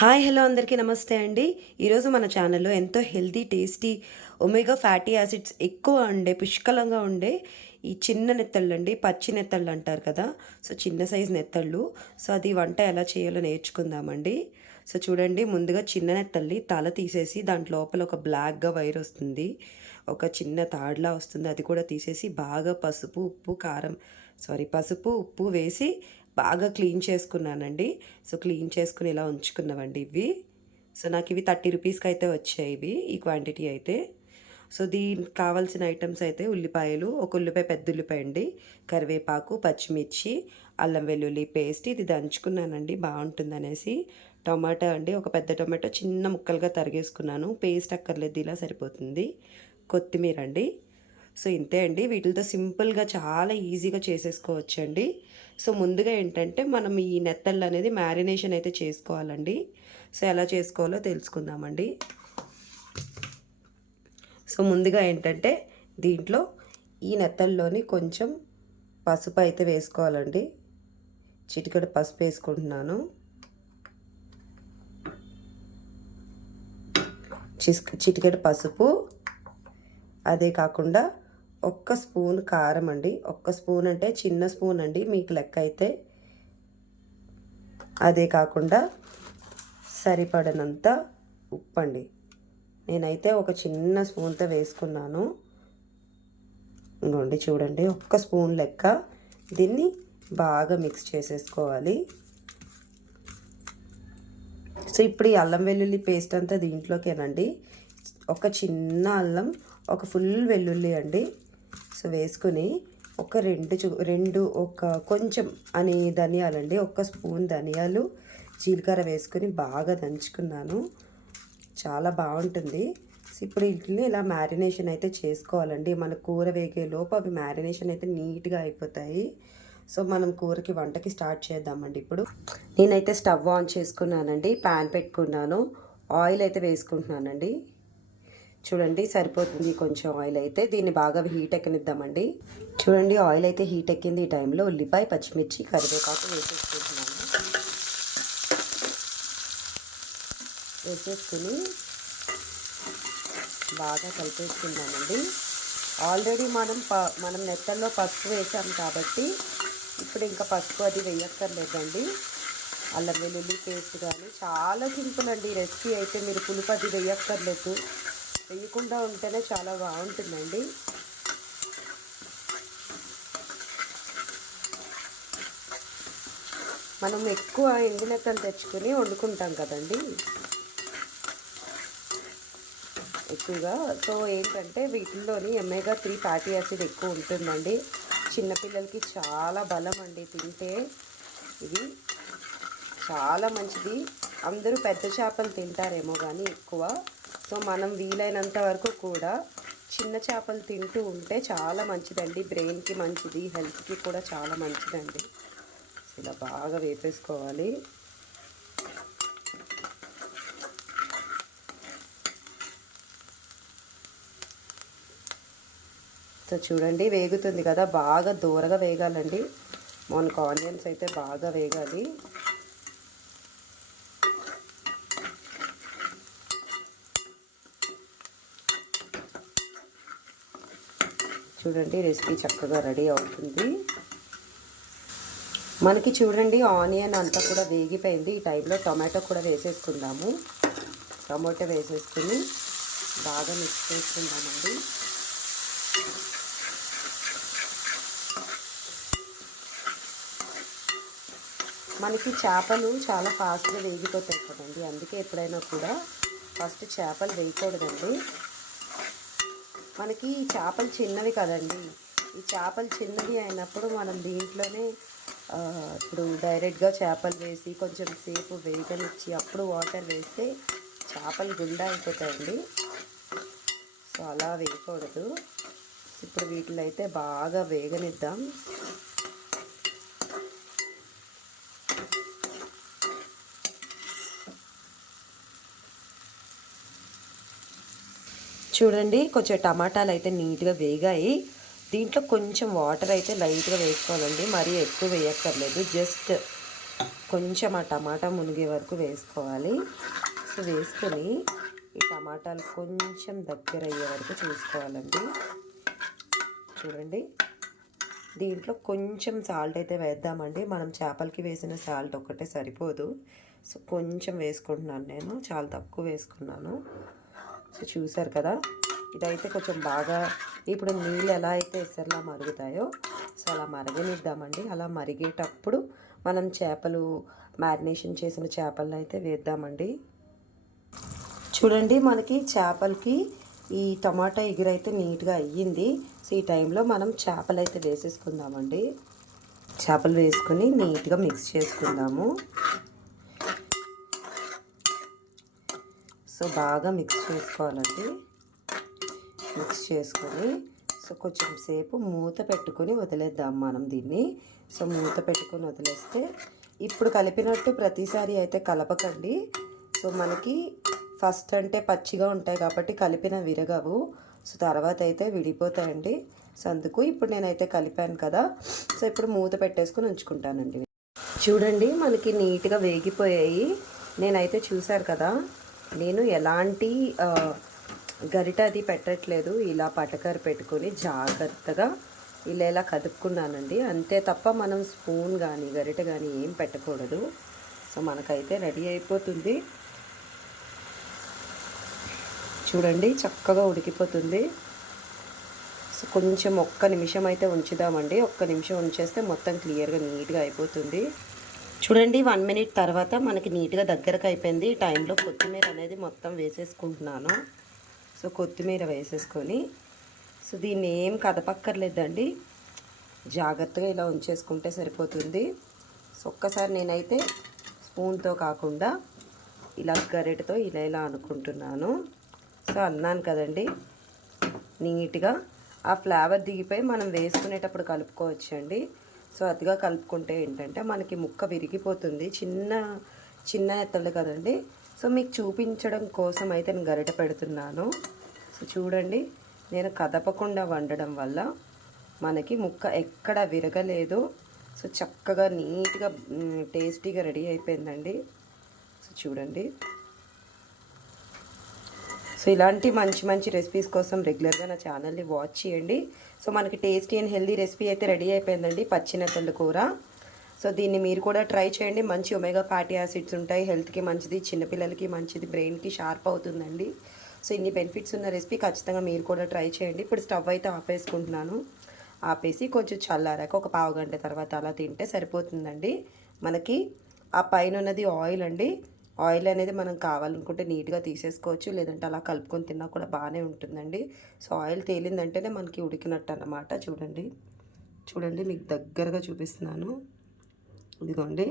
Hi hello అందరికీ నమస్తే అండి. ఈరోజు మన ఛానల్లో ఎంతో healthy tasty omega fatty acids ఎక్కువ ఉండే పుష్కలంగా ఉండే ఈ చిన్న నెత్తళ్ళు అండి, పచ్చి నెత్తళ్ళు అంటారు కదా. సో చిన్న సైజు నెత్తళ్ళు. సో అది వంట ఎలా చేయాలో నేర్చుకుందామండి. సో చూడండి, ముందుగా చిన్న నెత్తళ్ళి తల తీసేసి దాంట్ లోపల ఒక బ్లాక్గా వైర్ వస్తుంది, ఒక చిన్న తాడులా వస్తుంది, అది కూడా తీసేసి బాగా పసుపు ఉప్పు వేసి బాగా క్లీన్ చేసుకున్నానండి. సో క్లీన్ చేసుకుని ఇలా ఉంచుకున్నామండి ఇవి. సో నాకు ఇవి 30 రూపీస్కి అయితే వచ్చాయి ఇవి, ఈ క్వాంటిటీ అయితే. సో దీనికి కావాల్సిన ఐటమ్స్ అయితే ఉల్లిపాయలు, ఒక ఉల్లిపాయ, పెద్ద ఉల్లిపాయ అండి, కరివేపాకు, పచ్చిమిర్చి, అల్లం వెల్లుల్లి పేస్ట్, ఇది దంచుకున్నానండి బాగుంటుంది అనేసి. టొమాటో అండి, ఒక పెద్ద టొమాటో చిన్న ముక్కలుగా తరిగేసుకున్నాను, పేస్ట్ అక్కర్లేదు, ఇలా సరిపోతుంది. కొత్తిమీర అండి. సో ఇంతే అండి, వీటితో సింపుల్గా చాలా ఈజీగా చేసేసుకోవచ్చండి. సో ముందుగా ఏంటంటే మనం ఈ నెత్తళ్ళు అనేది మ్యారినేషన్ అయితే చేసుకోవాలండి. సో ఎలా చేసుకోవాలో తెలుసుకుందామండి. సో ముందుగా ఏంటంటే దీంట్లో ఈ నెత్తల్లోని కొంచెం పసుపు అయితే వేసుకోవాలండి. చిటికెడు పసుపు వేసుకుంటున్నాను. చిటికెడు పసుపు, అదే కాకుండా ఒక్క స్పూన్ కారం అండి. ఒక్క స్పూన్ అంటే చిన్న స్పూన్ అండి మీకు లెక్క అయితే. అదే కాకుండా సరిపడనంత ఉప్పు అండి. నేనైతే ఒక చిన్న స్పూన్తో వేసుకున్నాను. ఇంకోండి చూడండి, ఒక్క స్పూన్ లెక్క. దీన్ని బాగా మిక్స్ చేసేసుకోవాలి. సో ఇప్పుడు ఈ అల్లం వెల్లుల్లి పేస్ట్ అంతా దీంట్లోకేనండి. ఒక చిన్న అల్లం, ఒక ఫుల్ వెల్లుల్లి అండి. సో వేసుకుని ఒక కొంచెం అని ధనియాలండి, ఒక్క స్పూన్ ధనియాలు, జీలకర్ర వేసుకొని బాగా దంచుకున్నాను. చాలా బాగుంటుంది. సో ఇప్పుడు వీటిని ఇలా మ్యారినేషన్ అయితే చేసుకోవాలండి. మన కూర వేగే లోపు అవి మ్యారినేషన్ అయితే నీట్గా అయిపోతాయి. సో మనం వంటకి స్టార్ట్ చేద్దామండి. ఇప్పుడు నేనైతే స్టవ్ ఆన్ చేసుకున్నానండి, ప్యాన్ పెట్టుకున్నాను, ఆయిల్ అయితే వేసుకుంటున్నానండి. చూడండి సరిపోతుంది కొంచెం ఆయిల్ అయితే. దీన్ని బాగా హీట్ ఎక్కనిద్దామండి. చూడండి ఆయిల్ అయితే హీట్ ఎక్కింది. ఈ టైంలో ఉల్లిపాయ, పచ్చిమిర్చి, కరివేపాకు వేసేసుకుంటున్నాను. వేసేసుకుని బాగా కలిపేసుకుందామండి. ఆల్రెడీ మనం నెత్తల్లో పసుపు వేసాం కాబట్టి ఇప్పుడు ఇంకా పసుపు అది వేయక్కర్లేదండి. అల్లం వెల్లుల్లి పేస్ట్ కానీ చాలా సింపుల్ అండి రెసిపీ అయితే. మీరు పులుపు అది వేయక్కర్లేదు, వేయకుండా ఉంటేనే చాలా బాగుంటుందండి. మనం ఎక్కువ ఎండునెత్తలు తెచ్చుకొని వండుకుంటాం కదండి ఎక్కువగా. సో ఏంటంటే వీటిల్లోని ఒమేగా 3 ఫ్యాటీ యాసిడ్ ఎక్కువ ఉంటుందండి. చిన్నపిల్లలకి చాలా బలం అండి తింటే. ఇది చాలా మంచిది. అందరూ పెద్ద చేపలు తింటారేమో కానీ ఎక్కువ. సో మనం వీలైనంత వరకు కూడా చిన్న చేపలు తింటూ ఉంటే చాలా మంచిదండి. బ్రెయిన్కి మంచిది, హెల్త్కి కూడా చాలా మంచిదండి. ఇలా బాగా వేపేసుకోవాలి. సో చూడండి వేగుతుంది కదా, బాగా దూరగా వేగాలండి. మనకు ఆనియన్స్ అయితే బాగా వేగాలి. చూడండి రెసిపీ చక్కగా రెడీ అవుతుంది మనకి. చూడండి ఆనియన్ అంతా కూడా వేగిపోయింది. ఈ టైంలో టొమాటో కూడా వేసేసుకుందాము. టొమాటో వేసేసుకుని బాగా మిక్స్ చేసుకుందామండి. మనకి చేపలు చాలా ఫాస్ట్గా వేగిపోతాయి కదండి, అందుకే ఎప్పుడైనా కూడా ఫస్ట్ చేపలు వేయకూడదండి. మనకి ఈ చేపలు చిన్నవి కదండి, ఈ చేపలు చిన్నవి అయినప్పుడు మనం దీంట్లోనే ఇప్పుడు డైరెక్ట్గా చేపలు వేసి కొంచెం సేపు వేగనిచ్చి అప్పుడు వాటర్ వేస్తే చేపలు గుండా అయిపోతాయండి. సో అలా వేయకూడదు. ఇప్పుడు వీటిలో అయితే బాగా వేగనిద్దాం. చూడండి కొంచెం టమాటాలు అయితే నీట్గా వేగాయి. దీంట్లో కొంచెం వాటర్ అయితే లైట్గా వేసుకోవాలండి, మరీ ఎక్కువ వేయక్కర్లేదు. జస్ట్ కొంచెం ఆ టమాటా మునిగే వరకు వేసుకోవాలి. సో వేసుకొని ఈ టమాటాలు కొంచెం దగ్గర అయ్యే వరకు చూసుకోవాలండి. చూడండి, దీంట్లో కొంచెం సాల్ట్ అయితే వేద్దామండి. మనం చేపలకి వేసిన సాల్ట్ ఒక్కటే సరిపోదు. సో కొంచెం వేసుకుంటున్నాను, నేను చాలా తక్కువ వేసుకున్నాను. సో చూసారు కదా, ఇదైతే కొంచెం బాగా ఇప్పుడు నీళ్ళు ఎలా అయితే ఎసర్లా మరుగుతాయో సో అలా మరగనిద్దామండి. అలా మరిగేటప్పుడు మనం చేపలు మ్యారినేషన్ చేసిన చేపలను అయితే వేద్దామండి. చూడండి, మనకి చేపలకి ఈ టమాటా ఎగురైతే నీట్గా అయ్యింది. సో ఈ టైంలో మనం చేపలు అయితే వేసేసుకుందామండి. చేపలు వేసుకొని నీట్గా మిక్స్ చేసుకుందాము. సో బాగా మిక్స్ చేసుకోవాలండి. మిక్స్ చేసుకొని సో కొంచెం సేపు మూత పెట్టుకొని వదిలేద్దాం మనం దీన్ని. సో మూత పెట్టుకొని వదిలేస్తే ఇప్పుడు కలిపినట్టు ప్రతిసారి అయితే కలపకండి. సో మనకి ఫస్ట్ అంటే పచ్చిగా ఉంటాయి కాబట్టి కలిపిన విరగవు. సో తర్వాత అయితే విడిపోతాయండి. సో అందుకు ఇప్పుడు నేనైతే కలిపాను కదా, సో ఇప్పుడు మూత పెట్టేసుకొని ఉంచుకుంటానండి. చూడండి, మనకి నీట్గా వేగిపోయాయి. నేనైతే చూశారు కదా, నేను ఎలాంటి గరిట అది పెట్టట్లేదు. ఇలా పటకర పెట్టుకొని జాగ్రత్తగా ఇలా కదుపుకున్నానండి. అంతే తప్ప మనం స్పూన్ కానీ గరిట కానీ ఏం పెట్టకూడదు. సో మనకైతే రెడీ అయిపోతుంది. చూడండి, చక్కగా ఉడికిపోతుంది. సో కొంచెం ఒక్క నిమిషం అయితే ఉంచుదామండి. ఒక్క నిమిషం ఉంచేస్తే మొత్తం క్లియర్గా నీట్గా అయిపోతుంది. చూడండి, 1 మినిట్ తర్వాత మనకి నీట్గా దగ్గరకు అయిపోయింది. ఈ టైంలో కొత్తిమీర అనేది మొత్తం వేసేసుకుంటున్నాను. సో కొత్తిమీర వేసేసుకొని సో దీన్ని ఏం కదపక్కర్లేదండి, జాగ్రత్తగా ఇలా ఉంచేసుకుంటే సరిపోతుంది. సో ఒక్కసారి నేనైతే స్పూన్తో కాకుండా ఇలా గరిటెతో ఇలా అనుకుంటున్నాను. సో అన్నాను కదండి, నీట్గా ఆ ఫ్లేవర్ దిగిపోయి మనం వేసుకునేటప్పుడు కలుపుకోవచ్చండి. సో అతిగా కలుపుకుంటే ఏంటంటే మనకి ముక్క విరిగిపోతుంది. చిన్న నెత్తళ్ళు కదండి. సో మీకు చూపించడం కోసం అయితే నేను గరిట పెడుతున్నాను. సో చూడండి, నేను కదపకుండా వండడం వల్ల మనకి ముక్క ఎక్కడ విరగలేదు. సో చక్కగా నీట్గా టేస్టీగా రెడీ అయిపోయిందండి. సో చూడండి, సో ఇలాంటి మంచి రెసిపీస్ కోసం రెగ్యులర్గా నా ఛానల్ని వాచ్ చేయండి. సో మనకి టేస్టీ అండ్ హెల్దీ రెసిపీ అయితే రెడీ అయిపోయిందండి, పచ్చి నెత్తళ్ళు కూర. సో దీన్ని మీరు కూడా ట్రై చేయండి. మంచి ఒమేగా ఫ్యాటీ యాసిడ్స్ ఉంటాయి, హెల్త్కి మంచిది, చిన్నపిల్లలకి మంచిది, బ్రెయిన్కి షార్ప్ అవుతుందండి. సో ఇన్ని బెనిఫిట్స్ ఉన్న రెసిపీ ఖచ్చితంగా మీరు కూడా ట్రై చేయండి. ఇప్పుడు స్టవ్ అయితే ఆపేసుకుంటున్నాను. ఆపేసి కొంచెం చల్లారాక ఒక పావు గంట తర్వాత అలా తింటే సరిపోతుందండి. మనకి ఆ పైన ఉన్నది ఆయిల్ అండి. ఆయిల్ అనేది మనం కావాలనుకుంటే నీట్గా తీసేసుకోవచ్చు, లేదంటే అలా కలుపుకొని తిన్నా కూడా బాగానే ఉంటుందండి. సో ఆయిల్ తేలిందంటేనే మనకి ఉడికినట్టు అన్నమాట. చూడండి, మీకు దగ్గరగా చూపిస్తున్నాను. ఇదిగోండి,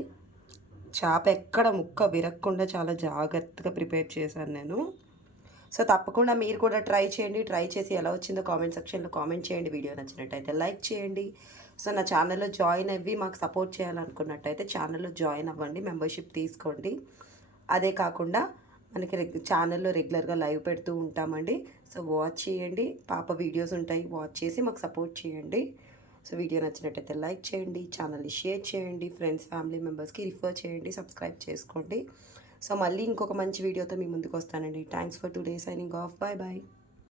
చేప ఎక్కడ ముక్క విరగకుండా చాలా జాగ్రత్తగా ప్రిపేర్ చేశాను నేను. సో తప్పకుండా మీరు కూడా ట్రై చేయండి. ట్రై చేసి ఎలా వచ్చిందో కామెంట్ సెక్షన్లో కామెంట్ చేయండి. వీడియో నచ్చినట్టయితే లైక్ చేయండి. సో నా ఛానల్లో జాయిన్ అవ్వి మాకు సపోర్ట్ చేయాలనుకున్నట్టయితే ఛానల్లో జాయిన్ అవ్వండి, మెంబర్షిప్ తీసుకోండి. అదే కాకుండా మనకి ఛానల్లో రెగ్యులర్గా లైవ్ పెడుతూ ఉంటామండి. సో వాచ్ చేయండి, పాప వీడియోస్ ఉంటాయి, వాచ్ చేసి మాకు సపోర్ట్ చేయండి. సో వీడియో నచ్చినట్టయితే లైక్ చేయండి, ఛానల్ని షేర్ చేయండి, ఫ్రెండ్స్ ఫ్యామిలీ మెంబర్స్కి రిఫర్ చేయండి, సబ్స్క్రైబ్ చేసుకోండి. సో మళ్ళీ ఇంకొక మంచి వీడియోతో మీ ముందుకు వస్తానండి. Thanks for today, signing off, bye bye.